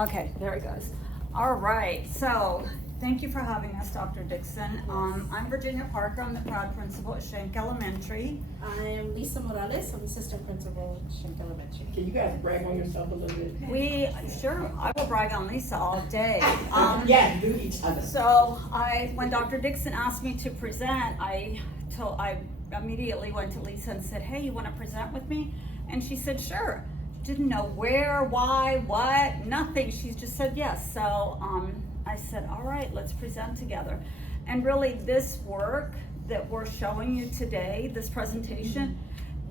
Okay, there it goes. All right, so thank you for having us, Dr. Dixon. I'm Virginia Parker. I'm the proud principal at Schenck Elementary. I'm Lisa Morales. I'm assistant principal at Schenck Elementary. Can you guys brag on yourself a little bit? Sure, I will brag on Lisa all day. Yeah, do each other. So when Dr. Dixon asked me to present, I immediately went to Lisa and said, hey, you want to present with me? And she said, sure. Didn't know where, why, what, nothing. She just said yes. So I said, all right, let's present together. And really this work that we're showing you today, this presentation,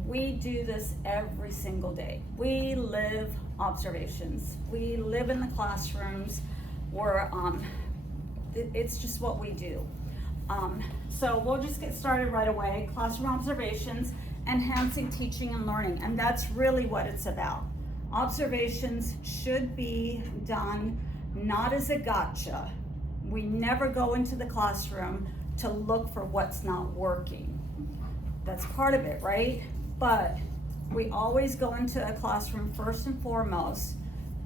we do this every single day. We live observations. We live in the classrooms. It's just what we do. So we'll just get started right away. Classroom observations, enhancing teaching and learning, and that's really what it's about. Observations should be done not as a gotcha. We never go into the classroom to look for what's not working. That's part of it, right? But we always go into a classroom first and foremost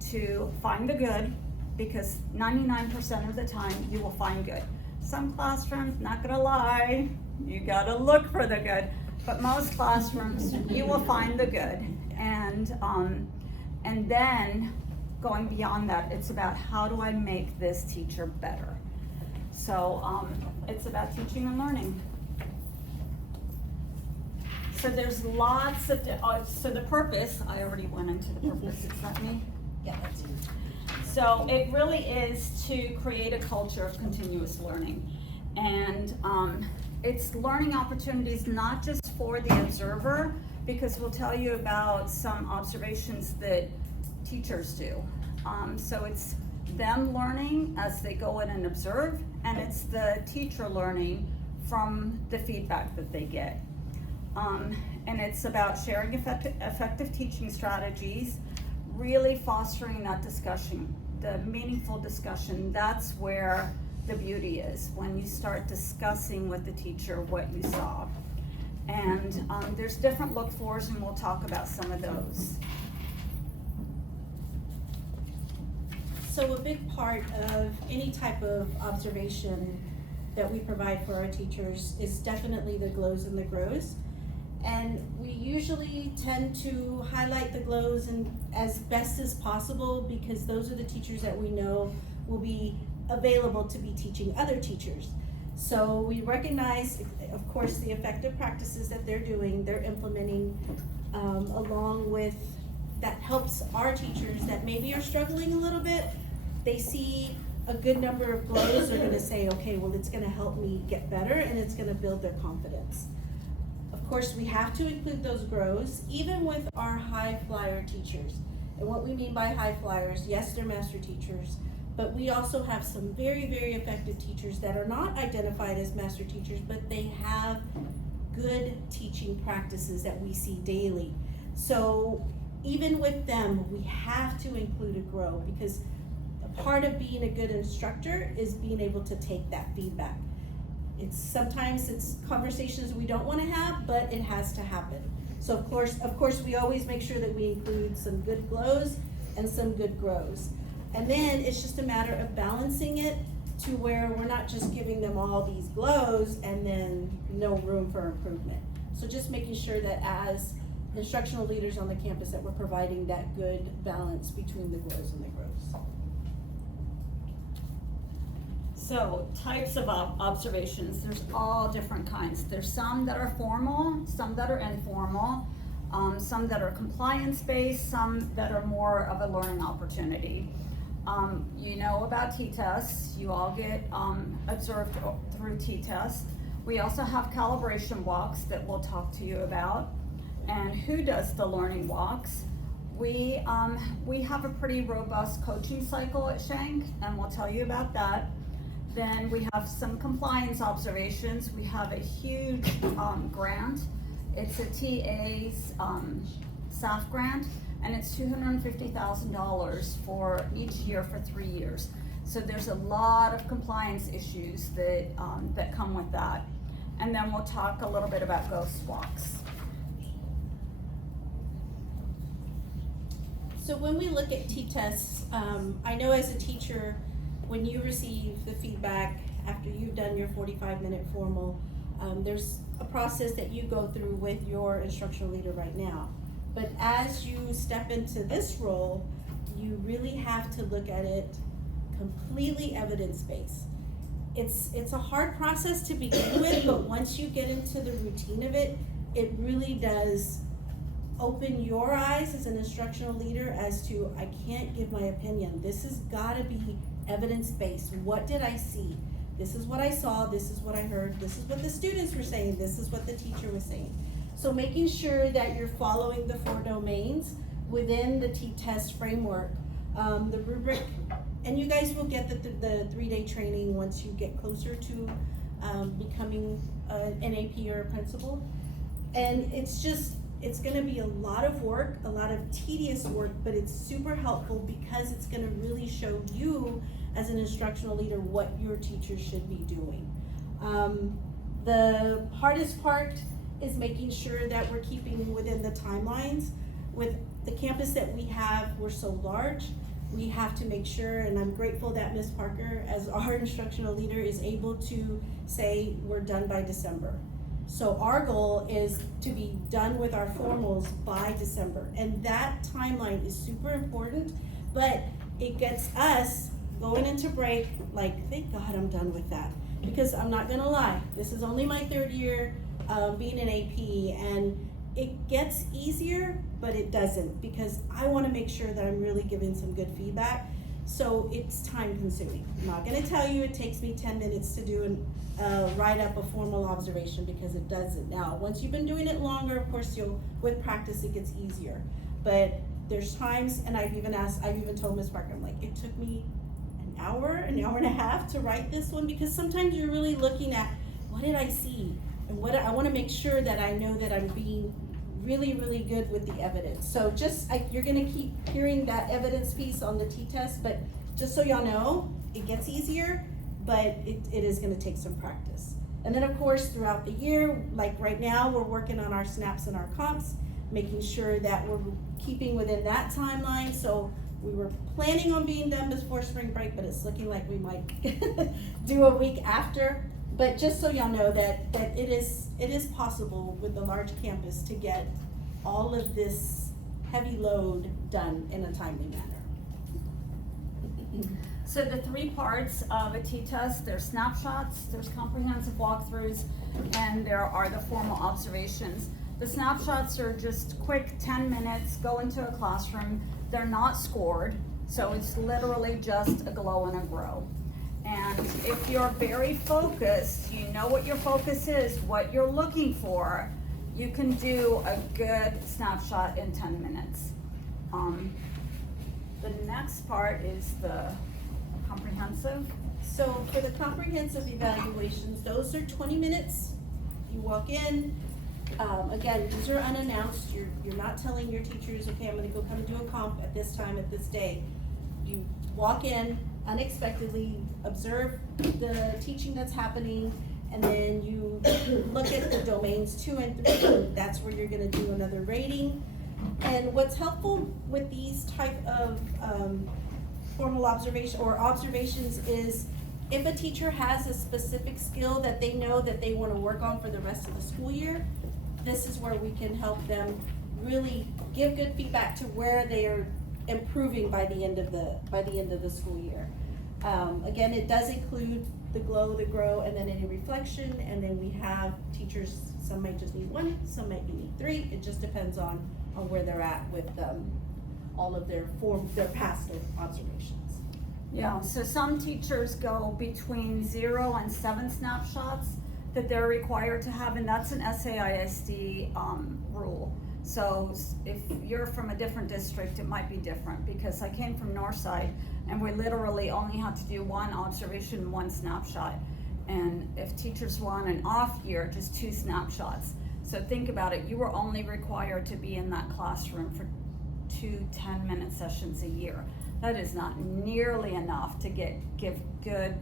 to find the good, because 99% of the time you will find good. Some classrooms, not gonna lie, you gotta look for the good, but most classrooms you will find the good. And then going beyond that, it's about how do I make this teacher better? So it's about teaching and learning. So there's lots of, so the purpose, I already went into the purpose, is that me? Yeah, that's you. So it really is to create a culture of continuous learning. And it's learning opportunities not just for the observer, because we'll tell you about some observations that teachers do. So it's them learning as they go in and observe, and it's the teacher learning from the feedback that they get. And it's about sharing effective teaching strategies, really fostering that discussion, the meaningful discussion. That's where the beauty is, when you start discussing with the teacher what you saw. And there's different look-fors, and we'll talk about some of those. So a big part of any type of observation that we provide for our teachers is definitely the glows and the grows. And we usually tend to highlight the glows and as best as possible, because those are the teachers that we know will be available to be teaching other teachers. So we recognize, of course, the effective practices that they're doing, they're implementing, along with that helps our teachers that maybe are struggling a little bit. They see a good number of glows, they're gonna say, okay, well, it's gonna help me get better, and it's gonna build their confidence. Of course, we have to include those grows, even with our high flyer teachers. And what we mean by high flyers, yes, they're master teachers, but we also have some very, very effective teachers that are not identified as master teachers, but they have good teaching practices that we see daily. So even with them, we have to include a grow, because a part of being a good instructor is being able to take that feedback. Sometimes it's conversations we don't want to have, but it has to happen. So of course, we always make sure that we include some good glows and some good grows. And then it's just a matter of balancing it to where we're not just giving them all these glows and then no room for improvement. So just making sure that as instructional leaders on the campus that we're providing that good balance between the glows and the grows. So types of observations, there's all different kinds. There's some that are formal, some that are informal, some that are compliance-based, some that are more of a learning opportunity. You know about T-tests. You all get observed through T-tests. We also have calibration walks that we'll talk to you about. And who does the learning walks? We have a pretty robust coaching cycle at Schenck, and we'll tell you about that. Then we have some compliance observations. We have a huge grant. It's a TA's SAF grant, and it's $250,000 for each year for 3 years. So there's a lot of compliance issues that that come with that. And then we'll talk a little bit about ghost walks. So when we look at T-tests, I know as a teacher, when you receive the feedback after you've done your 45-minute formal, there's a process that you go through with your instructional leader right now. But as you step into this role, you really have to look at it completely evidence-based. It's a hard process to begin with, but once you get into the routine of it, it really does open your eyes as an instructional leader as to, I can't give my opinion. This has gotta be evidence-based. What did I see? This is what I saw, this is what I heard, this is what the students were saying, this is what the teacher was saying. So making sure that you're following the 4 domains within the T-test framework, the rubric, and you guys will get the 3-day training once you get closer to becoming an AP or a principal. And it's gonna be a lot of work, a lot of tedious work, but it's super helpful because it's gonna really show you as an instructional leader what your teachers should be doing. The hardest part is making sure that we're keeping within the timelines. With the campus that we have, we're so large, we have to make sure, and I'm grateful that Ms. Parker, as our instructional leader, is able to say we're done by December. So our goal is to be done with our formals by December, and that timeline is super important, but it gets us going into break like, thank God I'm done with that. Because I'm not gonna lie, this is only my 3rd year being an AP, and it gets easier, but it doesn't, because I wanna make sure that I'm really giving some good feedback. So it's time consuming. I'm not gonna tell you it takes me 10 minutes to do write up a formal observation, because it doesn't. Now, once you've been doing it longer, of course, with practice it gets easier. But there's times, and I've even told Ms. Parker, I'm like, it took me an hour and a half to write this one, because sometimes you're really looking at, what did I see? And I wanna make sure that I know that I'm being really, really good with the evidence. So you're gonna keep hearing that evidence piece on the T-test, but just so y'all know, it gets easier, but it is gonna take some practice. And then of course, throughout the year, like right now, we're working on our snaps and our comps, making sure that we're keeping within that timeline. So we were planning on being done before spring break, but it's looking like we might do a week after. But just so y'all know that it is possible with the large campus to get all of this heavy load done in a timely manner. So the 3 parts of a T-test, there's snapshots, there's comprehensive walkthroughs, and there are the formal observations. The snapshots are just quick 10 minutes, go into a classroom. They're not scored, so it's literally just a glow and a grow. And if you're very focused, you know what your focus is, what you're looking for, you can do a good snapshot in 10 minutes. The next part is the comprehensive. So for the comprehensive evaluations, those are 20 minutes. You walk in, again, these are unannounced. You're not telling your teachers, okay, I'm gonna go come and do a comp at this time, at this day. You walk in unexpectedly, observe the teaching that's happening, and then you look at the domains 2 and 3. That's where you're gonna do another rating. And what's helpful with these type of formal observation or observations is if a teacher has a specific skill that they know that they want to work on for the rest of the school year, this is where we can help them really give good feedback to where they are improving by the end of the school year. Again, it does include the glow, the grow, and then any reflection, and then we have teachers, some might just need 1, some might need 3. It just depends on where they're at with all of their past observations. Yeah, so some teachers go between 0 and 7 snapshots that they're required to have, and that's an SAISD rule. So if you're from a different district, it might be different, because I came from Northside and we literally only had to do 1 observation, 1 snapshot. And if teachers were on an off year, just 2 snapshots. So think about it, you were only required to be in that classroom for 2 10-minute sessions a year. That is not nearly enough to give good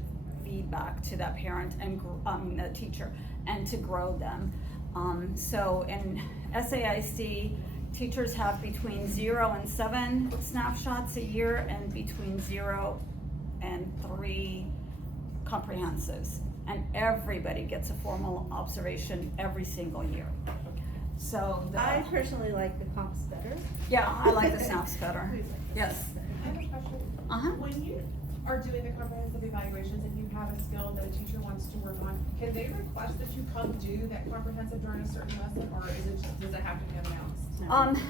feedback to that parent and the teacher, and to grow them. So in SAIC, teachers have between 0 and 7 snapshots a year and between 0 and 3 comprehensives. And everybody gets a formal observation every single year. So I personally like the comps better. yeah, I like the snaps better. Yes. I have a question. Uh-huh. When you are doing the comprehensive evaluations and you have a skill that a teacher wants to work on, can they request that you come do that comprehensive during a certain lesson, or does it have to be announced?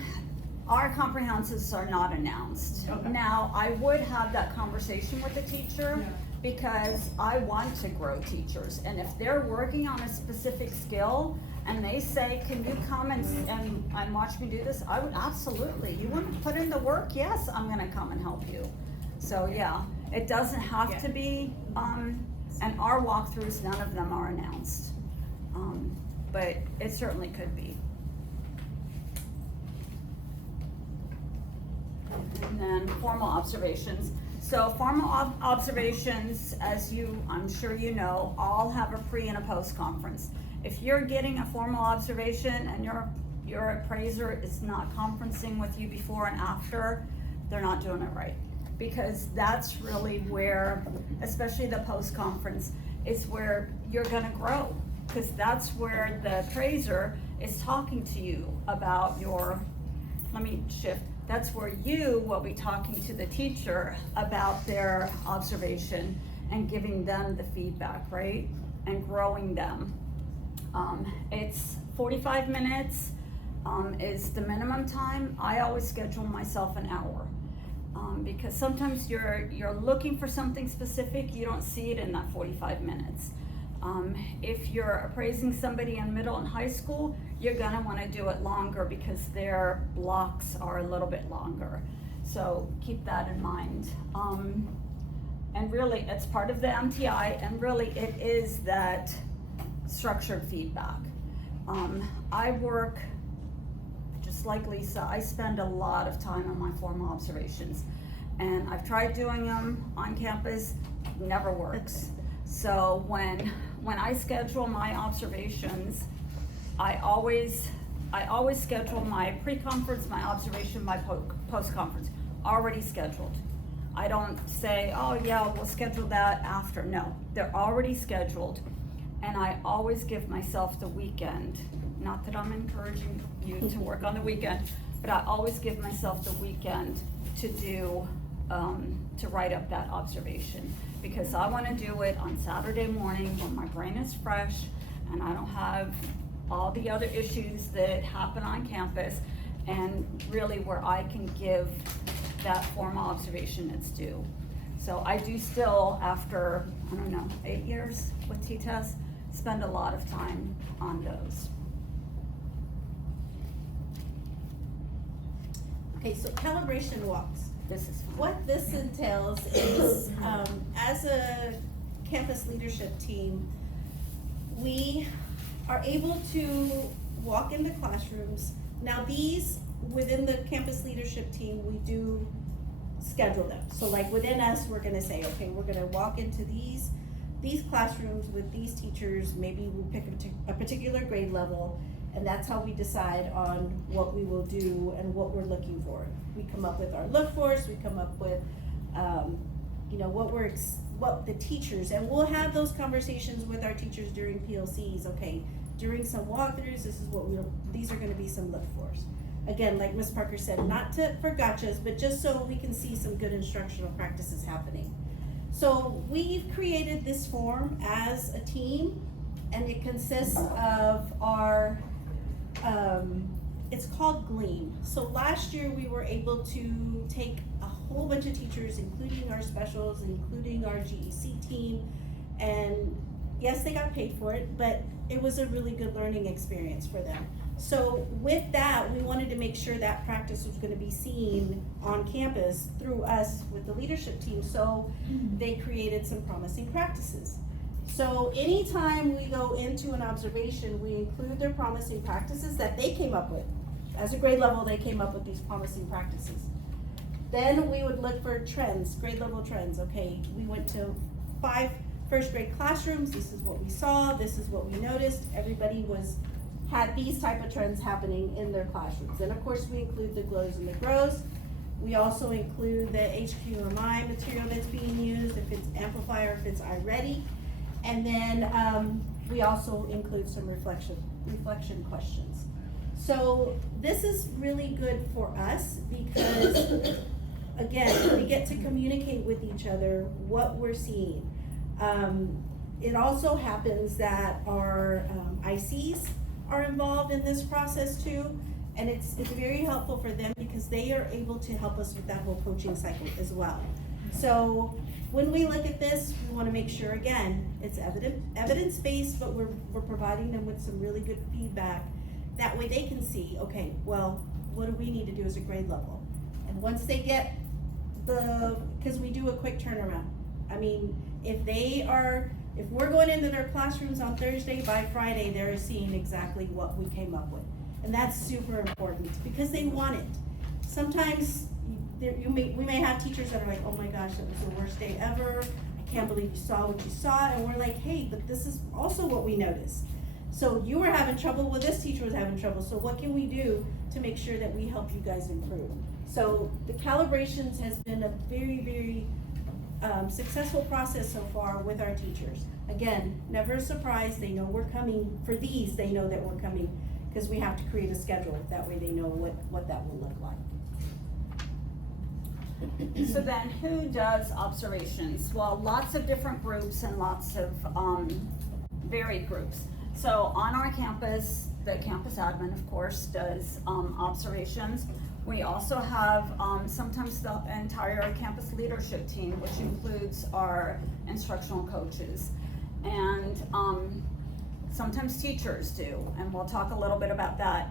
Our comprehensives are not announced. Okay. Now, I would have that conversation with the teacher Yeah. because I want to grow teachers. And if they're working on a specific skill and they say, can you come and watch me do this? I would absolutely. You want to put in the work? Yes, I'm gonna come and help you. So yeah, it doesn't have to be, and our walkthroughs, none of them are announced. But it certainly could be. And then formal observations. So formal observations, as I'm sure you know, all have a pre and a post conference. If you're getting a formal observation and your appraiser is not conferencing with you before and after, they're not doing it right. Because that's really where, especially the post conference, is where you're gonna grow. Because that's where the appraiser is talking to you about that's where you will be talking to the teacher about their observation and giving them the feedback, right? And growing them. It's 45 minutes is the minimum time. I always schedule myself an hour. Because sometimes you're looking for something specific, you don't see it in that 45 minutes. If you're appraising somebody in middle and high school, you're gonna wanna do it longer because their blocks are a little bit longer. So keep that in mind. And really, it's part of the MTI, and really it is that structured feedback. I work, just like Lisa, I spend a lot of time on my formal observations. And I've tried doing them on campus, never works. So when I schedule my observations, I always schedule my pre-conference, my observation, my post-conference, already scheduled. I don't say, oh yeah, we'll schedule that after. No, they're already scheduled. And I always give myself the weekend. Not that I'm encouraging you to work on the weekend, but I always give myself the weekend to do, to write up that observation. Because I wanna do it on Saturday morning when my brain is fresh and I don't have all the other issues that happen on campus, and really where I can give that formal observation its due. So I do still, after, 8 years with T-TEST, spend a lot of time on those. Okay, so calibration walks. This is fun. What this entails is, as a campus leadership team, we are able to walk into classrooms. Now these, within the campus leadership team, we do schedule them. So like within us, we're gonna say, okay, we're gonna walk into these classrooms with these teachers, maybe we'll pick a particular grade level, and that's how we decide on what we will do and what we're looking for. We come up with our look fors, we come up with, what the teachers, and we'll have those conversations with our teachers during PLCs. Okay, during some walkthroughs, these are gonna be some look fors. Again, like Ms. Parker said, not for gotchas, but just so we can see some good instructional practices happening. So we've created this form as a team, and it consists of our, it's called Gleam. So last year we were able to take a whole bunch of teachers, including our specials, including our GEC team, and yes, they got paid for it, but it was a really good learning experience for them. So with that, we wanted to make sure that practice was gonna be seen on campus through us with the leadership team, so they created some promising practices. So anytime we go into an observation, we include their promising practices that they came up with. As a grade level, they came up with these promising practices. Then we would look for trends, grade level trends. Okay, we went to 5 first grade classrooms, this is what we saw, this is what we noticed. Everybody was had these type of trends happening in their classrooms. And of course, we include the glows and the grows. We also include the HQMI material that's being used, if it's Amplifier, if it's iReady. And then we also include some reflection questions. So this is really good for us because, again, we get to communicate with each other what we're seeing. It also happens that our ICs are involved in this process too, and it's very helpful for them because they are able to help us with that whole coaching cycle as well. So when we look at this, we want to make sure, again, it's evidence-based, but we're providing them with some really good feedback. That way they can see, okay, well, what do we need to do as a grade level? And once they get because we do a quick turnaround. I mean, if we're going into their classrooms on Thursday, by Friday, they're seeing exactly what we came up with. And that's super important because they want it. Sometimes we may have teachers that are like, oh my gosh, that was the worst day ever. I can't believe you saw what you saw. And we're like, hey, but this is also what we noticed. So you were having trouble, well, this teacher was having trouble. So what can we do to make sure that we help you guys improve? So the calibrations has been a very, very successful process so far with our teachers. Again, never a surprise. They know we're coming. For these, they know that we're coming because we have to create a schedule. That way they know what that will look like. So then, who does observations? Well, lots of different groups and lots of varied groups. So on our campus, the campus admin, of course, does observations. We also have sometimes the entire campus leadership team, which includes our instructional coaches. And sometimes teachers do, and we'll talk a little bit about that.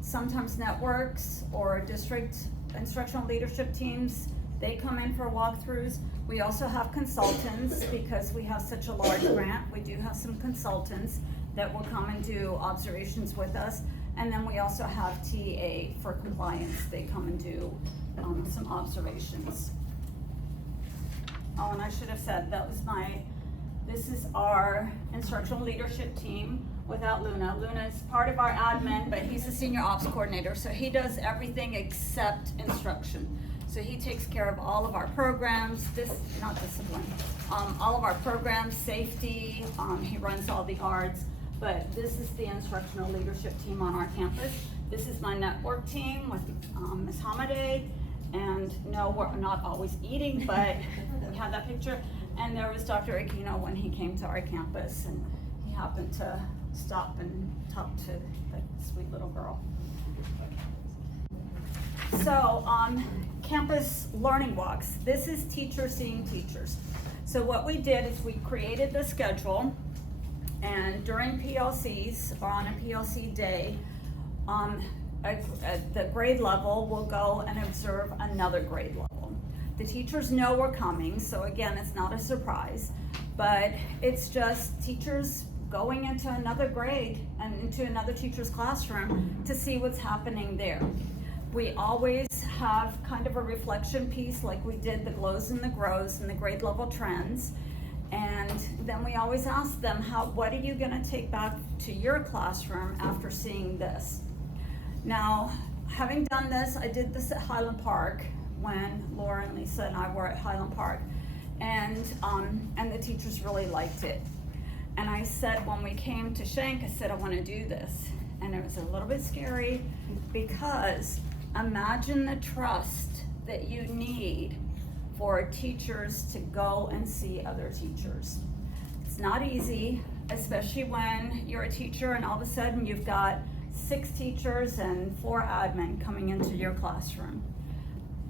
Sometimes networks or district instructional leadership teams, they come in for walkthroughs. We also have consultants because we have such a large grant. We do have some consultants that will come and do observations with us. And then we also have TA for compliance. They come and do some observations. Oh, and I should have said, this is our instructional leadership team without Luna. Luna is part of our admin, but he's a senior ops coordinator, so he does everything except instruction. So he takes care of all of our programs, all of our programs, safety, he runs all the ARDs, but this is the instructional leadership team on our campus. This is my network team with Ms. Hamadeh, and no, we're not always eating, but we have that picture. And there was Dr. Aquino when he came to our campus, and he happened to stop and talk to that sweet little girl. So, campus learning walks. This is teachers seeing teachers. So what we did is we created the schedule, and during PLCs, or on a PLC day, at the grade level will go and observe another grade level. The teachers know we're coming, so again, it's not a surprise, but it's just teachers going into another grade and into another teacher's classroom to see what's happening there. We always have kind of a reflection piece, like we did the glows and the grows and the grade level trends. And then we always ask them, what are you gonna take back to your classroom after seeing this? Now, having done this, I did this at Highland Park when Laura and Lisa and I were at Highland Park, and the teachers really liked it. And I said, when we came to Schenck, I said, I wanna do this. And it was a little bit scary because imagine the trust that you need for teachers to go and see other teachers. It's not easy, especially when you're a teacher and all of a sudden you've got 6 teachers and 4 admin coming into your classroom.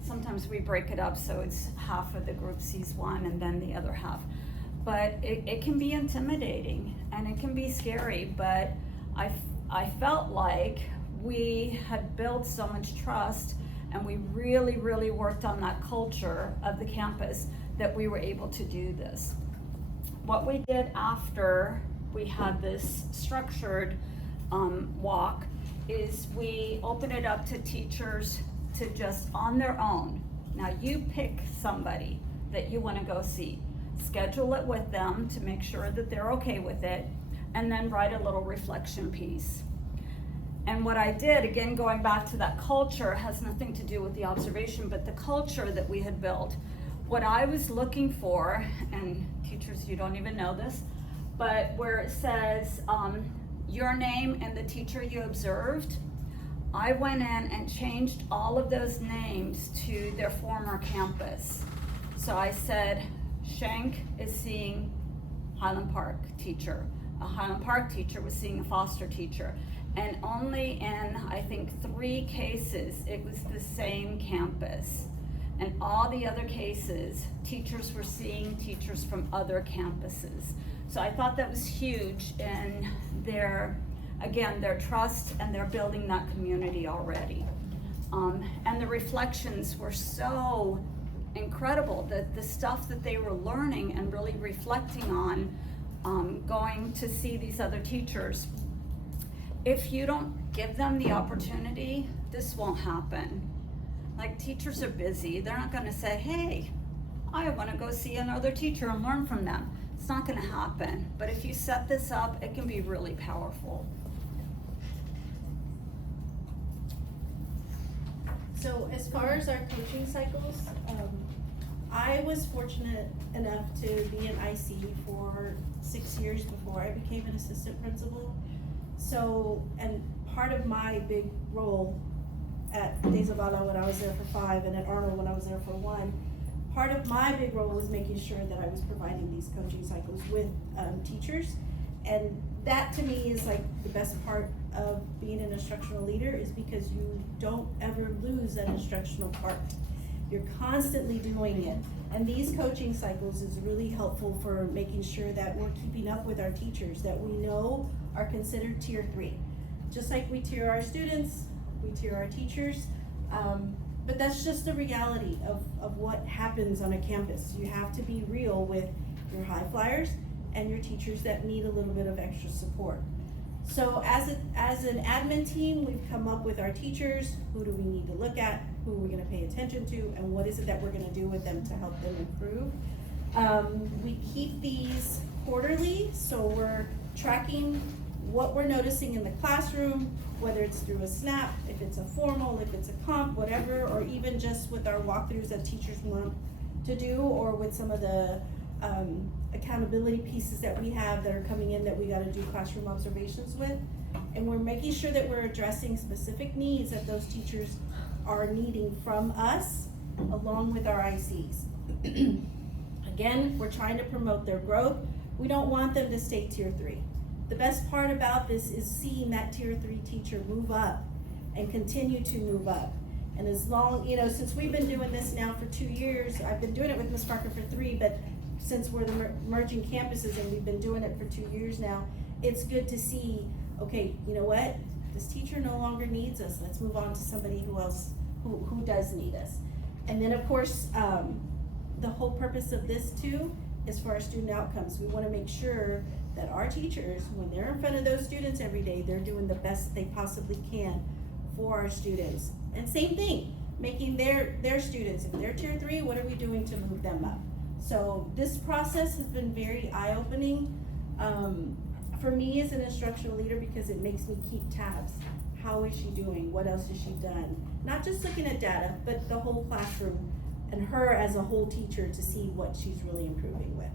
Sometimes we break it up so it's half of the group sees one and then the other half. But it can be intimidating and it can be scary, but I felt like we had built so much trust and we really, really worked on that culture of the campus that we were able to do this. What we did after we had this structured walk is we opened it up to teachers to just on their own. Now you pick somebody that you want to go see. Schedule it with them to make sure that they're okay with it. and then write a little reflection piece. And what I did, again, going back to that culture, has nothing to do with the observation, but the culture that we had built. What I was looking for, and teachers, you don't even know this, but where it says your name and the teacher you observed, I went in and changed all of those names to their former campus. So I said, Shank is seeing Highland Park teacher. A Highland Park teacher was seeing a Foster teacher. And only in, I think, 3 cases, it was the same campus. And all the other cases, teachers were seeing teachers from other campuses. So I thought that was huge in their trust, and they're building that community already. And the reflections were so incredible, the stuff that they were learning and really reflecting on, going to see these other teachers. If you don't give them the opportunity, this won't happen. Like, teachers are busy. They're not gonna say, hey, I wanna go see another teacher and learn from them. It's not gonna happen. But if you set this up, it can be really powerful. So as far as our coaching cycles, I was fortunate enough to be an IC for 6 years before I became an assistant principal. So, and part of my big role at De Zavada when I was there for 5, and at Arnold when I was there for 1, part of my big role was making sure that I was providing these coaching cycles with teachers. And that to me is like the best part of being an instructional leader, is because you don't ever lose that instructional part. You're constantly doing it. And these coaching cycles is really helpful for making sure that we're keeping up with our teachers that we know are considered tier 3. Just like we tier our students, we tier our teachers. But that's just the reality of what happens on a campus. You have to be real with your high flyers and your teachers that need a little bit of extra support. So as an admin team, we've come up with our teachers. Who do we need to look at? Who are we gonna pay attention to? And what is it that we're gonna do with them to help them improve? We keep these quarterly, so we're tracking what we're noticing in the classroom, whether it's through a SNAP, if it's a formal, if it's a comp, whatever, or even just with our walkthroughs that teachers want to do, or with some of the accountability pieces that we have that are coming in that we gotta do classroom observations with. And we're making sure that we're addressing specific needs that those teachers are needing from us, along with our ICs. Again, we're trying to promote their growth. We don't want them to stay tier 3. The best part about this is seeing that tier 3 teacher move up and continue to move up. And as long, since we've been doing this now for 2 years, I've been doing it with Ms. Parker for 3, but since we're the merging campuses and we've been doing it for 2 years now, it's good to see, okay, you know what? This teacher no longer needs us. Let's move on to somebody who does need us. And then of course, the whole purpose of this too is for our student outcomes. We wanna make sure that our teachers, when they're in front of those students every day, they're doing the best they possibly can for our students. And same thing, making their students, if they're tier 3, what are we doing to move them up? So this process has been very eye-opening for me as an instructional leader, because it makes me keep tabs. How is she doing? What else has she done? Not just looking at data, but the whole classroom and her as a whole teacher to see what she's really improving with,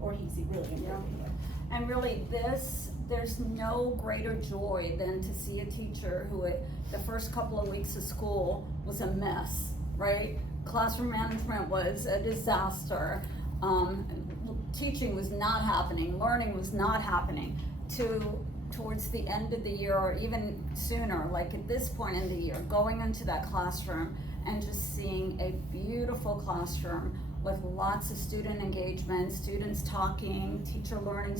or he's really improving with. And really there's no greater joy than to see a teacher who the first couple of weeks of school was a mess, right? Classroom management was a disaster. Teaching was not happening, learning was not happening, towards the end of the year, or even sooner, like at this point in the year, going into that classroom and just seeing a beautiful classroom with lots of student engagement, students talking, teacher learning,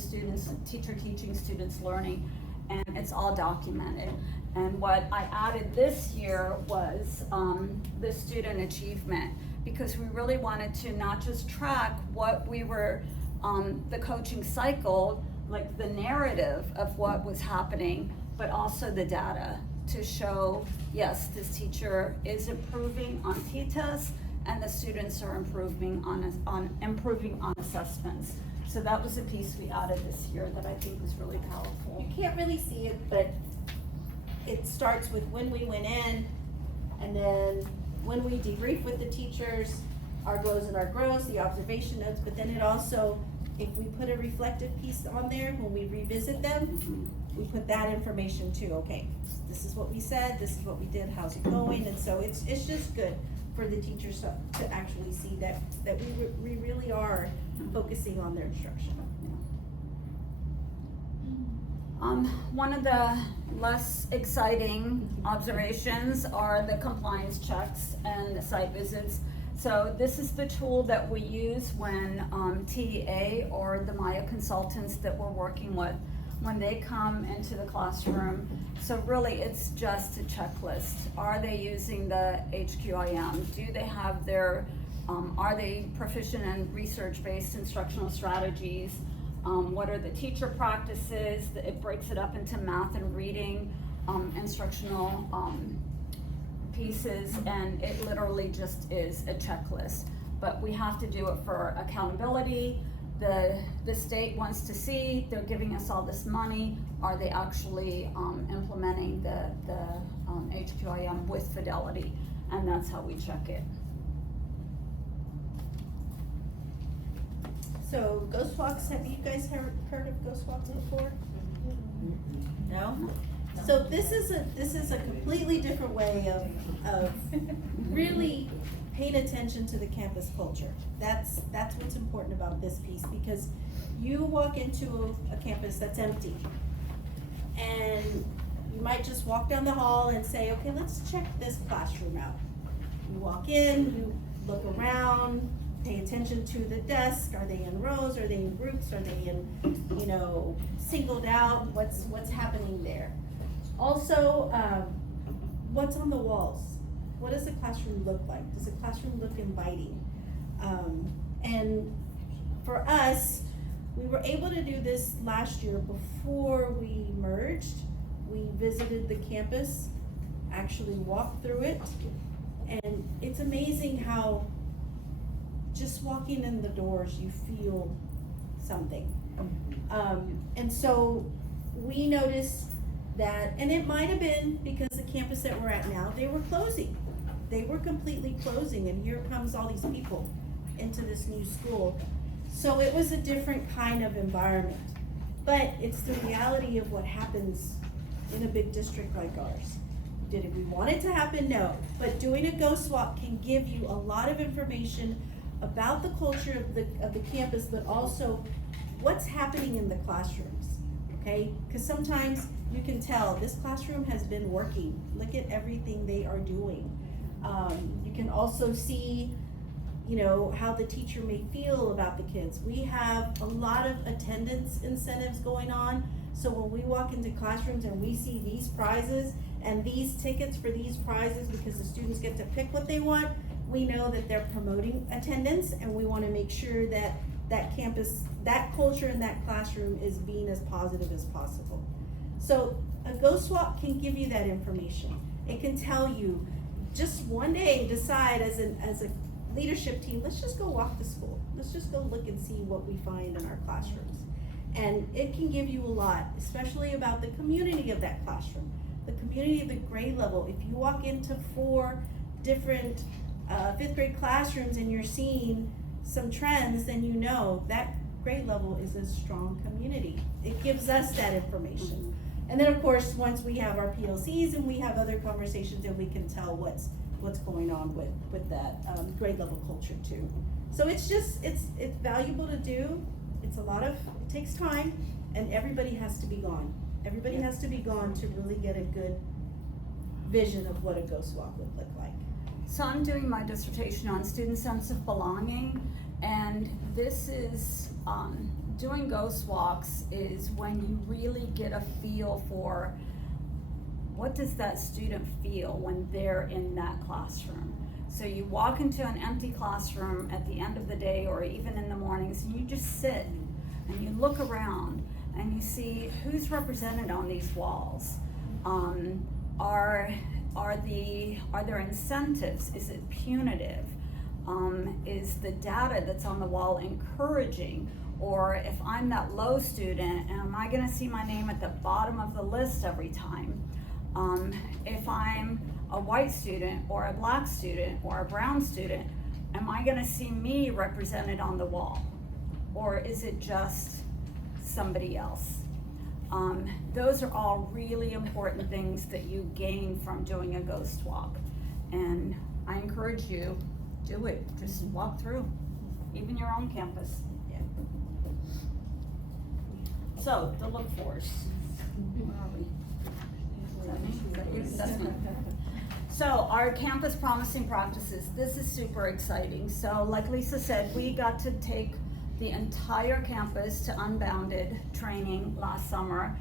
teacher teaching, students learning, and it's all documented. And what I added this year was the student achievement, because we really wanted to not just track what we were, the coaching cycle, like the narrative of what was happening, but also the data to show, yes, this teacher is improving on T-tests, and the students are improving on assessments. So that was a piece we added this year that I think was really powerful. You can't really see it, but it starts with when we went in, and then when we debrief with the teachers, our glows and our grows, the observation notes, but then it also, if we put a reflective piece on there, when we revisit them, we put that information too, okay, this is what we said, this is what we did, how's it going, and so it's just good for the teachers to actually see that we really are focusing on their instruction. One of the less exciting observations are the compliance checks and the site visits. So this is the tool that we use when TA or the Maya consultants that we're working with, when they come into the classroom. So really it's just a checklist. Are they using the HQIM? Do they have their, are they proficient in research-based instructional strategies? What are the teacher practices? It breaks it up into math and reading, instructional pieces, and it literally just is a checklist. But we have to do it for accountability. The state wants to see, they're giving us all this money, are they actually implementing the HQIM with fidelity? And that's how we check it. So Ghost Walks, have you guys heard of Ghost Walks before? No? So this is a completely different way of really paying attention to the campus culture. That's what's important about this piece, because you walk into a campus that's empty, and you might just walk down the hall and say, okay, let's check this classroom out. You walk in, you look around, pay attention to the desk. Are they in rows? Are they in groups? Are they in, singled out? What's happening there? Also, what's on the walls? What does the classroom look like? Does the classroom look inviting? And for us, we were able to do this last year before we merged. We visited the campus, actually walked through it, and it's amazing how just walking in the doors, you feel something. And so we noticed that, and it might have been because the campus that we're at now, they were closing. They were completely closing, and here comes all these people into this new school. So it was a different kind of environment. But it's the reality of what happens in a big district like ours. Did we want it to happen? No. But doing a Ghost Walk can give you a lot of information about the culture of the campus, but also what's happening in the classrooms, okay? Because sometimes you can tell this classroom has been working. Look at everything they are doing. You can also see, how the teacher may feel about the kids. We have a lot of attendance incentives going on. So when we walk into classrooms and we see these prizes and these tickets for these prizes, because the students get to pick what they want, we know that they're promoting attendance, and we want to make sure that that campus, that culture in that classroom is being as positive as possible. So a Ghost Walk can give you that information. It can tell you, just one day decide as a leadership team, let's just go walk the school. Let's just go look and see what we find in our classrooms. And it can give you a lot, especially about the community of that classroom, the community of the grade level. If you walk into 4 different fifth grade classrooms and you're seeing some trends, then you know that grade level is a strong community. It gives us that information. And then of course, once we have our PLCs and we have other conversations, then we can tell what's going on with that grade level culture too. So it's valuable to do. It takes time, and everybody has to be gone. Everybody has to be gone to really get a good vision of what a Ghost Walk would look like. So I'm doing my dissertation on student sense of belonging, and this is, doing Ghost Walks is when you really get a feel for what does that student feel when they're in that classroom. So you walk into an empty classroom at the end of the day or even in the mornings, and you just sit and you look around and you see who's represented on these walls. Are there incentives? Is it punitive? Is the data that's on the wall encouraging? Or if I'm that low student, am I gonna see my name at the bottom of the list every time? If I'm a white student or a black student or a brown student, am I gonna see me represented on the wall? Or is it just somebody else? Those are all really important things that you gain from doing a ghost walk. And I encourage you, do it, just walk through, even your own campus. Yeah. So, the look fors. Where are we? Is that me? Is that you? That's me. So, our campus promising practices, this is super exciting. So, like Lisa said, we got to take the entire campus to Unbounded training last summer,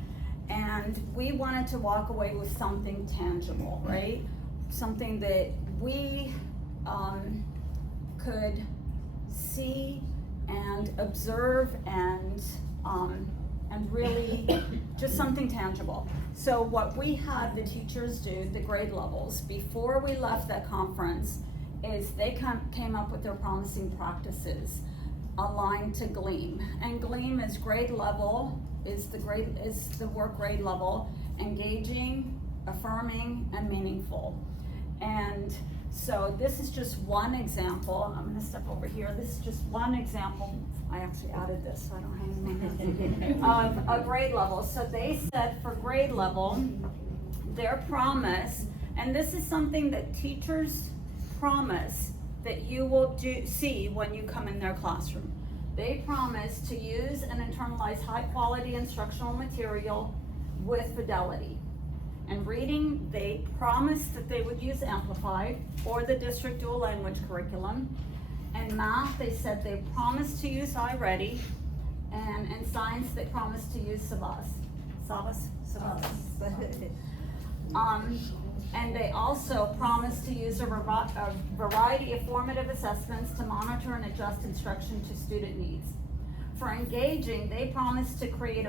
and we wanted to walk away with something tangible, right? Something that we could see and observe and really just something tangible. So what we had the teachers do, the grade levels, before we left that conference, is they came up with their promising practices aligned to GLEAM. And GLEAM is grade level, is the work grade level, engaging, affirming, and meaningful. And so this is just one example. I'm gonna step over here. This is just one example. I actually added this, so I don't hang my head. Of a grade level. So they said for grade level, their promise, and this is something that teachers promise that you will see when you come in their classroom. They promise to use and internalize high quality instructional material with fidelity. And reading, they promised that they would use Amplified or the district dual language curriculum. And math, they said they promised to use iReady. And in science, they promised to use Savas. And they also promised to use a variety of formative assessments to monitor and adjust instruction to student needs. For engaging, they promised to create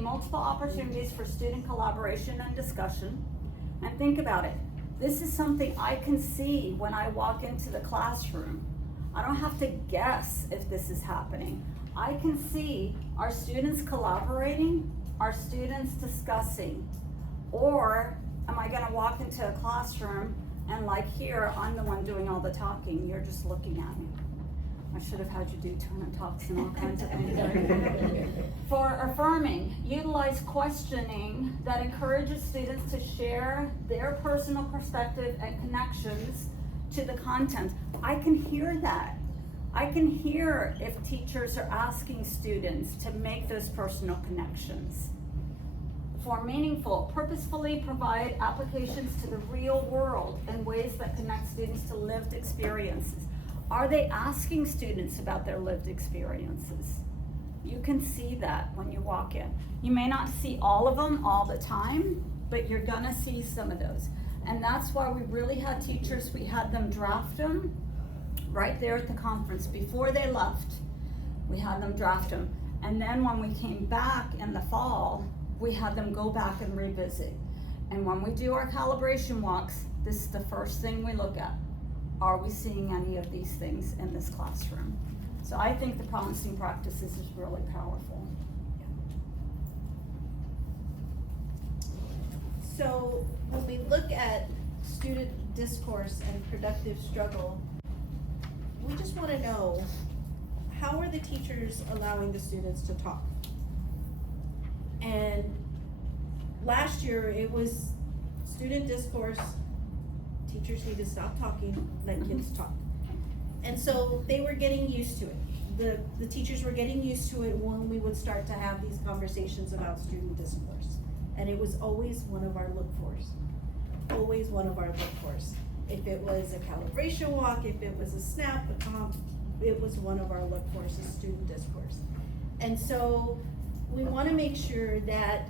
multiple opportunities for student collaboration and discussion. And think about it. This is something I can see when I walk into the classroom. I don't have to guess if this is happening. I can see our students collaborating, our students discussing, or am I gonna walk into a classroom and like here, I'm the one doing all the talking, you're just looking at me. I should have had you do turn-up talks and all kinds of things. Right? For affirming, utilize questioning that encourages students to share their personal perspective and connections to the content. I can hear that. I can hear if teachers are asking students to make those personal connections. For meaningful, purposefully provide applications to the real world in ways that connect students to lived experiences. Are they asking students about their lived experiences? You can see that when you walk in. You may not see all of them all the time, but you're gonna see some of those. And that's why we really had teachers, we had them draft them right there at the conference. Before they left, we had them draft them. And then when we came back in the fall, we had them go back and revisit. And when we do our calibration walks, this is the first thing we look at. Are we seeing any of these things in this classroom? So I think the promising practices is really powerful. So when we look at student discourse and productive struggle, we just want to know, how are the teachers allowing the students to talk? And last year it was student discourse, teachers need to stop talking, let kids talk. And so they were getting used to it. The teachers were getting used to it when we would start to have these conversations about student discourse. And it was always one of our look-fors. Always one of our look-fors. If it was a calibration walk, if it was a SNAP, a comp, it was one of our look-fors, is student discourse. And so we wanna make sure that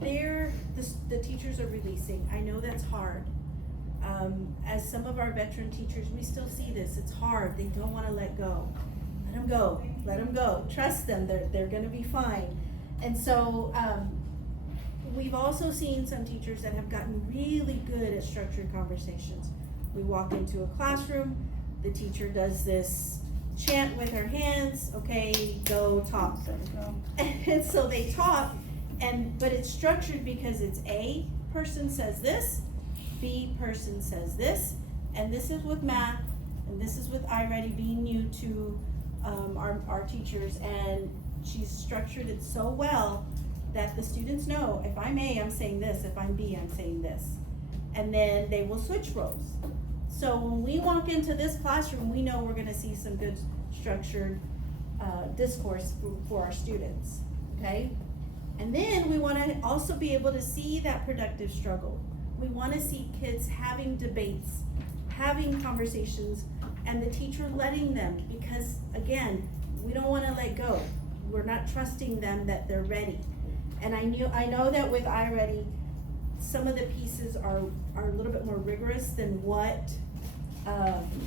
the teachers are releasing. I know that's hard. As some of our veteran teachers, we still see this, it's hard, they don't wanna let go. Let them go, trust them, they're gonna be fine. And so, we've also seen some teachers that have gotten really good at structured conversations. We walk into a classroom, the teacher does this chant with her hands, okay, go talk. And so they talk, but it's structured because it's A person says this, B person says this, and this is with math, and this is with iReady being new to our teachers, and she's structured it so well that the students know, if I'm A, I'm saying this, if I'm B, I'm saying this. And then they will switch roles. So when we walk into this classroom, we know we're gonna see some good structured discourse for our students, okay? And then we wanna also be able to see that productive struggle. We wanna see kids having debates, having conversations, and the teacher letting them, because again, we don't wanna let go. We're not trusting them that they're ready. And I know that with iReady, some of the pieces are a little bit more rigorous than what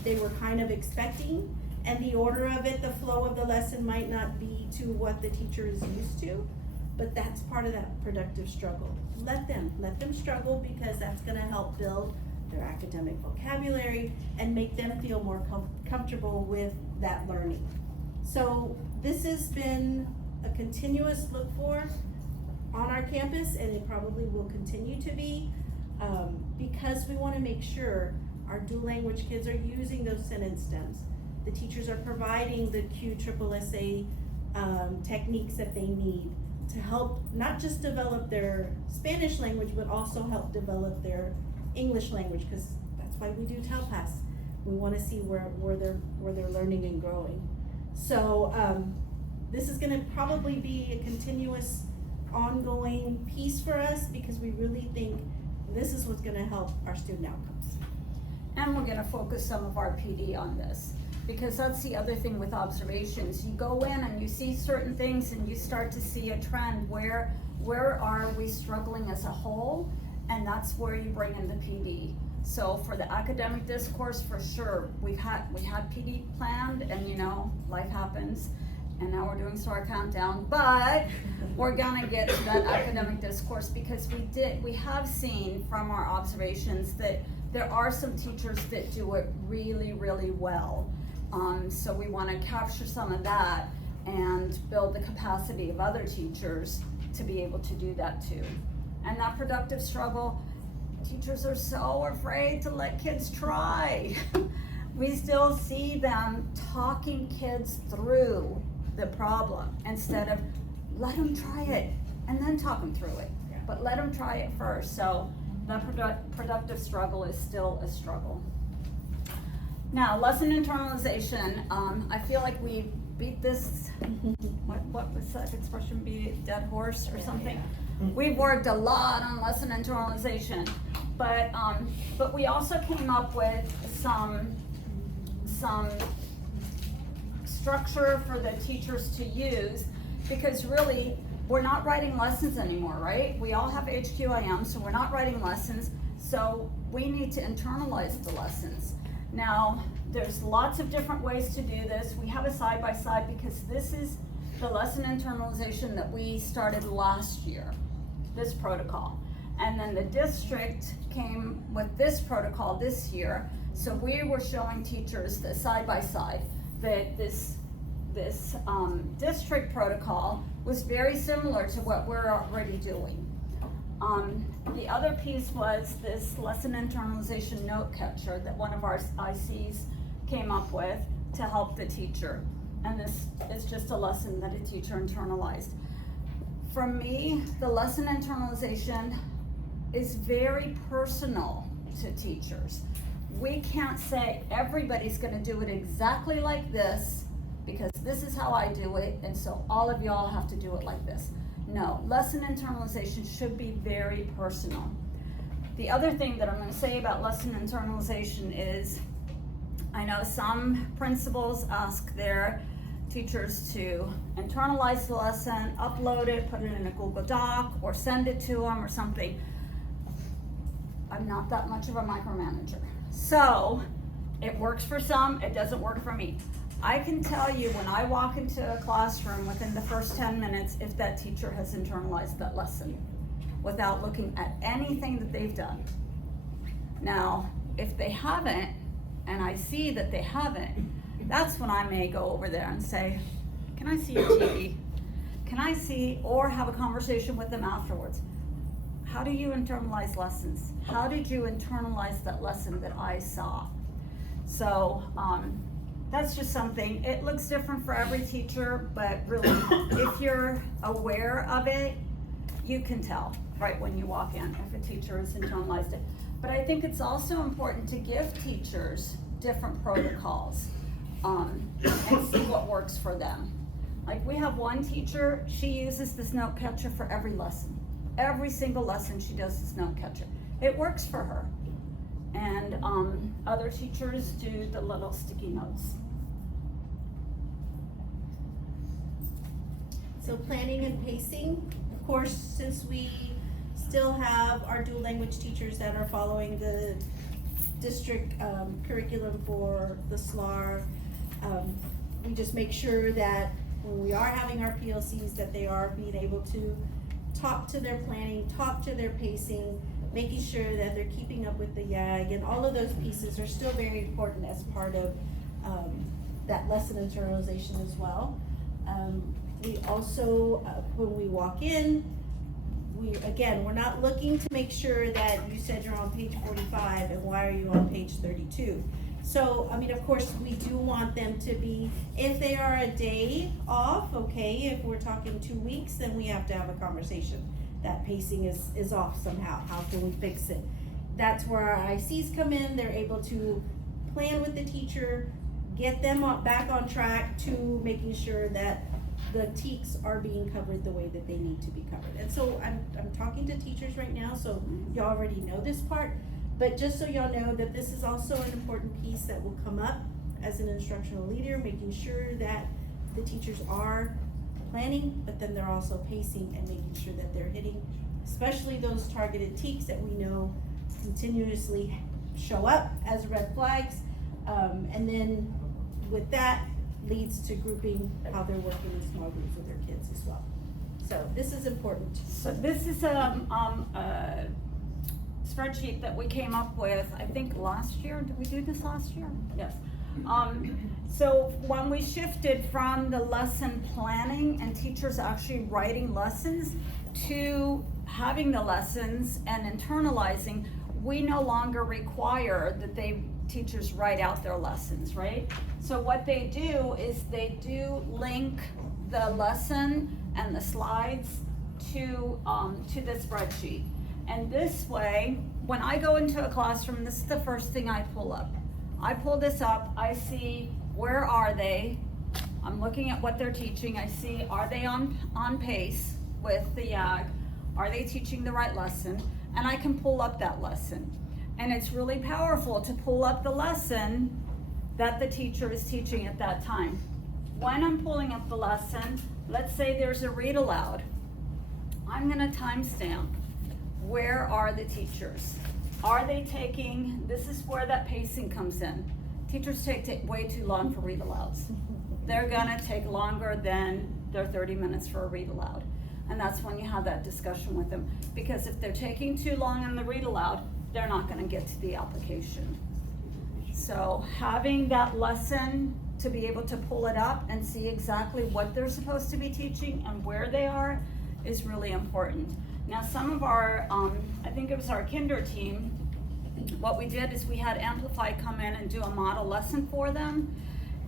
they were kind of expecting. And the order of it, the flow of the lesson might not be to what the teacher is used to, but that's part of that productive struggle. Let them struggle, because that's gonna help build their academic vocabulary and make them feel more comfortable with that learning. So this has been a continuous look for on our campus, and it probably will continue to be, because we wanna make sure our dual language kids are using those sentence stems. The teachers are providing the QSSA techniques that they need to help not just develop their Spanish language, but also help develop their English language, because that's why we do TELPAS. We wanna see where they're learning and growing. So this is gonna probably be a continuous ongoing piece for us, because we really think this is what's gonna help our student outcomes. And we're gonna focus some of our PD on this, because that's the other thing with observations. You go in and you see certain things and you start to see a trend. Where are we struggling as a whole? And that's where you bring in the PD. So for the academic discourse, for sure, we had PD planned, and life happens, and now we're doing STAR countdown, but we're gonna get to that academic discourse, because we have seen from our observations that there are some teachers that do it really, really well. So we wanna capture some of that and build the capacity of other teachers to be able to do that too. And that productive struggle, teachers are so afraid to let kids try. We still see them talking kids through the problem instead of let them try it and then talk them through it. But let them try it first. So that productive struggle is still a struggle. Now, lesson internalization, I feel like we beat this, what was that expression, beat a dead horse or something? We've worked a lot on lesson internalization, but we also came up with some structure for the teachers to use, because really, we're not writing lessons anymore, right? We all have HQIM, so we're not writing lessons, so we need to internalize the lessons. Now, there's lots of different ways to do this. We have a side-by-side, because this is the lesson internalization that we started last year, this protocol. And then the district came with this protocol this year, so we were showing teachers the side-by-side that this district protocol was very similar to what we're already doing. The other piece was this lesson internalization note catcher that one of our ICs came up with to help the teacher. And this is just a lesson that a teacher internalized. For me, the lesson internalization is very personal to teachers. We can't say everybody's gonna do it exactly like this, because this is how I do it, and so all of y'all have to do it like this. No, lesson internalization should be very personal. The other thing that I'm gonna say about lesson internalization is, I know some principals ask their teachers to internalize the lesson, upload it, put it in a Google Doc, or send it to them or something. I'm not that much of a micromanager. So, it works for some, it doesn't work for me. I can tell you when I walk into a classroom within the first 10 minutes if that teacher has internalized that lesson without looking at anything that they've done. Now, if they haven't, and I see that they haven't, that's when I may go over there and say, can I see your TV? Can I see, or have a conversation with them afterwards? How do you internalize lessons? How did you internalize that lesson that I saw? So, that's just something, it looks different for every teacher, but really, if you're aware of it, you can tell right when you walk in if a teacher has internalized it. But I think it's also important to give teachers different protocols, and see what works for them. Like, we have one teacher, she uses this note catcher for every lesson. Every single lesson she does this note catcher. It works for her. And other teachers do the little sticky notes. So planning and pacing, of course, since we still have our dual language teachers that are following the district curriculum for the SLAR, we just make sure that when we are having our PLCs that they are being able to talk to their planning, talk to their pacing, making sure that they're keeping up with the YAG, and all of those pieces are still very important as part of that lesson internalization as well. We also, when we walk in, we're not looking to make sure that you said you're on page 45 and why are you on page 32? So, I mean, of course, we do want them to be, if they are a day off, okay, if we're talking 2 weeks, then we have to have a conversation. That pacing is off somehow, how can we fix it? That's where our ICs come in, they're able to plan with the teacher, get them back on track to making sure that the TEKs are being covered the way that they need to be covered. And so I'm talking to teachers right now, so you already know this part, but just so y'all know that this is also an important piece that will come up as an instructional leader, making sure that the teachers are planning, but then they're also pacing and making sure that they're hitting, especially those targeted TEKs that we know continuously show up as red flags. And then with that leads to grouping how they're working in small groups with their kids as well. So this is important. So this is a spreadsheet that we came up with, I think last year. Did we do this last year? Yes. So when we shifted from the lesson planning and teachers actually writing lessons to having the lessons and internalizing, we no longer require that teachers write out their lessons, right? So what they do is they do link the lesson and the slides to the spreadsheet. And this way, when I go into a classroom, this is the first thing I pull up. I pull this up, I see where are they, I'm looking at what they're teaching, I see are they on pace with the YAG, are they teaching the right lesson, and I can pull up that lesson. And it's really powerful to pull up the lesson that the teacher is teaching at that time. When I'm pulling up the lesson, let's say there's a read aloud. I'm gonna timestamp, where are the teachers? Are they taking, this is where that pacing comes in. Teachers take way too long for read alouds. They're gonna take longer than their 30 minutes for a read aloud. And that's when you have that discussion with them. Because if they're taking too long in the read aloud, they're not gonna get to the application. So having that lesson to be able to pull it up and see exactly what they're supposed to be teaching and where they are is really important. Now some of our, I think it was our kinder team, what we did is we had Amplify come in and do a model lesson for them.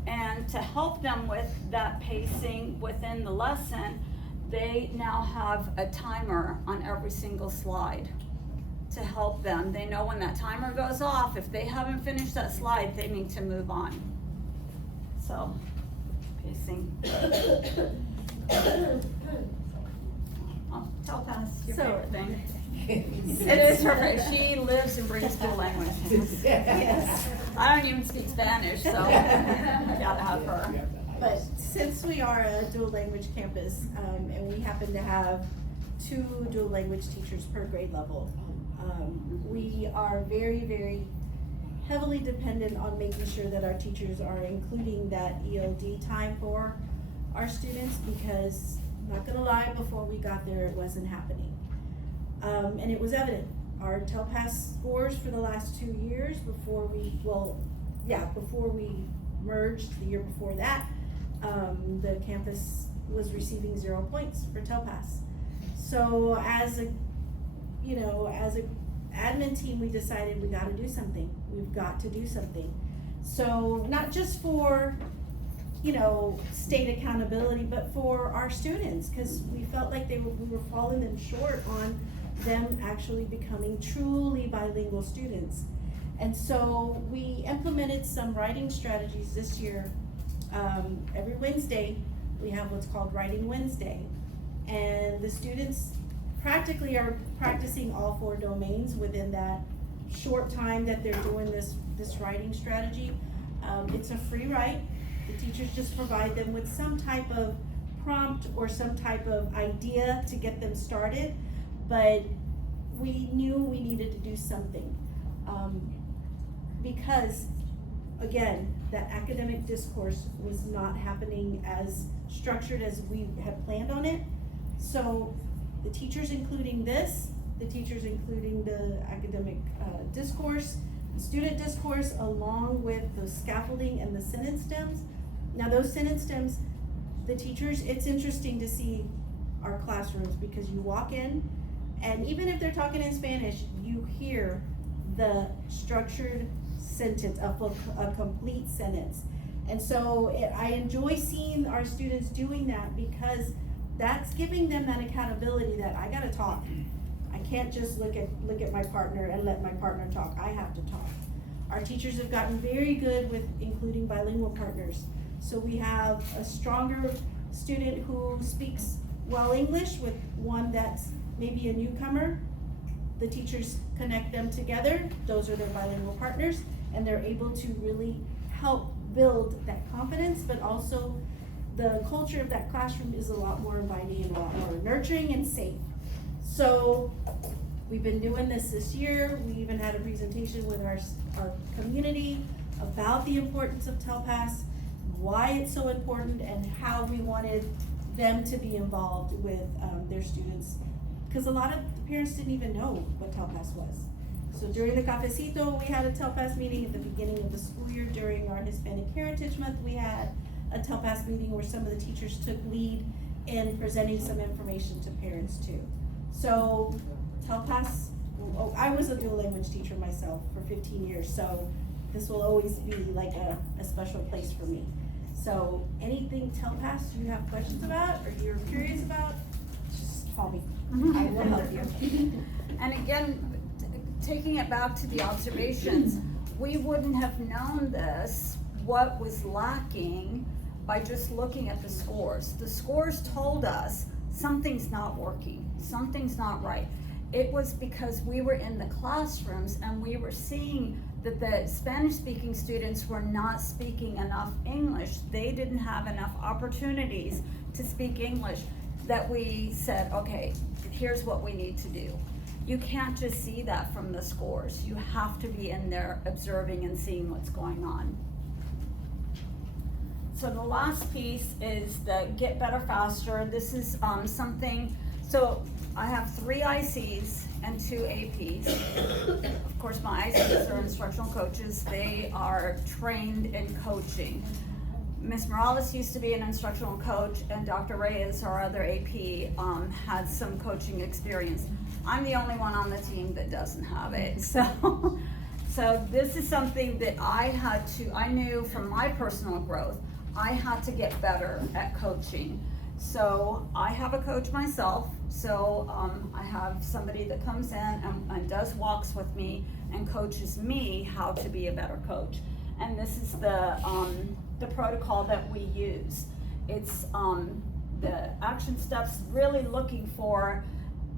And to help them with that pacing within the lesson, they now have a timer on every single slide to help them. They know when that timer goes off, if they haven't finished that slide, they need to move on. So, pacing. Oh, tell Tess your favorite thing. It is her favorite. She lives and breathes dual language. Yes. I don't even speak Spanish, so I gotta have her. But since we are a dual language campus, and we happen to have 2 dual language teachers per grade level, we are very, very heavily dependent on making sure that our teachers are including that ELD time for our students, because I'm not gonna lie, before we got there, it wasn't happening. And it was evident. Our TELPAS scores for the last 2 years before we merged, the year before that, the campus was receiving 0 points for TELPAS. So as a admin team, we decided we gotta do something. We've got to do something. So not just for, state accountability, but for our students, cause we felt like we were falling them short on them actually becoming truly bilingual students. And so we implemented some writing strategies this year. Every Wednesday, we have what's called Writing Wednesday. And the students practically are practicing all 4 domains within that short time that they're doing this writing strategy. It's a free write. The teachers just provide them with some type of prompt or some type of idea to get them started. But we knew we needed to do something. Because, again, that academic discourse was not happening as structured as we had planned on it. So the teachers including this, the teachers including the academic discourse, the student discourse, along with the scaffolding and the sentence stems. Now those sentence stems, the teachers, it's interesting to see our classrooms because you walk in and even if they're talking in Spanish, you hear the structured sentence, a complete sentence. And so I enjoy seeing our students doing that because that's giving them that accountability that I gotta talk. I can't just look at my partner and let my partner talk. I have to talk. Our teachers have gotten very good with including bilingual partners. So we have a stronger student who speaks well English with one that's maybe a newcomer. The teachers connect them together. Those are their bilingual partners, and they're able to really help build that confidence, but also the culture of that classroom is a lot more inviting and a lot more nurturing and safe. So we've been doing this year. We even had a presentation with our community about the importance of TELPAS, why it's so important, and how we wanted them to be involved with their students. Because a lot of the parents didn't even know what TELPAS was. So during the cafecito, we had a TELPAS meeting at the beginning of the school year. During our Hispanic Heritage Month, we had a TELPAS meeting where some of the teachers took lead in presenting some information to parents too. So TELPAS, I was a dual language teacher myself for 15 years, so this will always be like a special place for me. So anything TELPAS you have questions about or you're curious about, just call me. I will help you. And again, taking it back to the observations, we wouldn't have known this, what was lacking, by just looking at the scores. The scores told us something's not working, something's not right. It was because we were in the classrooms and we were seeing that the Spanish-speaking students were not speaking enough English. They didn't have enough opportunities to speak English, that we said, okay, here's what we need to do. You can't just see that from the scores. You have to be in there observing and seeing what's going on. So the last piece is the Get Better Faster. This is something, so I have 3 ICs and 2 APs. Of course, my ICs are instructional coaches. They are trained in coaching. Ms. Morales used to be an instructional coach, and Dr. Reyes, our other AP, had some coaching experience. I'm the only one on the team that doesn't have it. So this is something that I knew from my personal growth, I had to get better at coaching. So I have a coach myself. So I have somebody that comes in and does walks with me and coaches me how to be a better coach. And this is the protocol that we use. It's the action steps, really looking for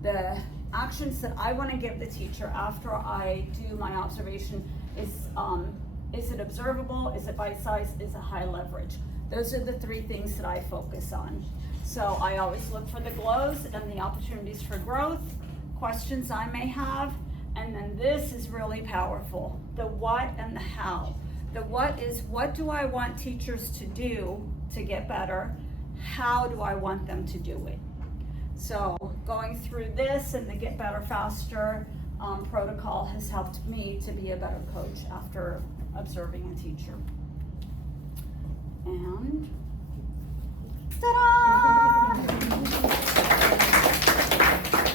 the actions that I want to give the teacher after I do my observation. Is it observable? Is it bite-sized? Is it high leverage? Those are the 3 things that I focus on. So I always look for the glows and the opportunities for growth, questions I may have, and then this is really powerful, the what and the how. The what is, what do I want teachers to do to get better? How do I want them to do it? So going through this and the Get Better Faster, protocol has helped me to be a better coach after observing a teacher. And ta-da!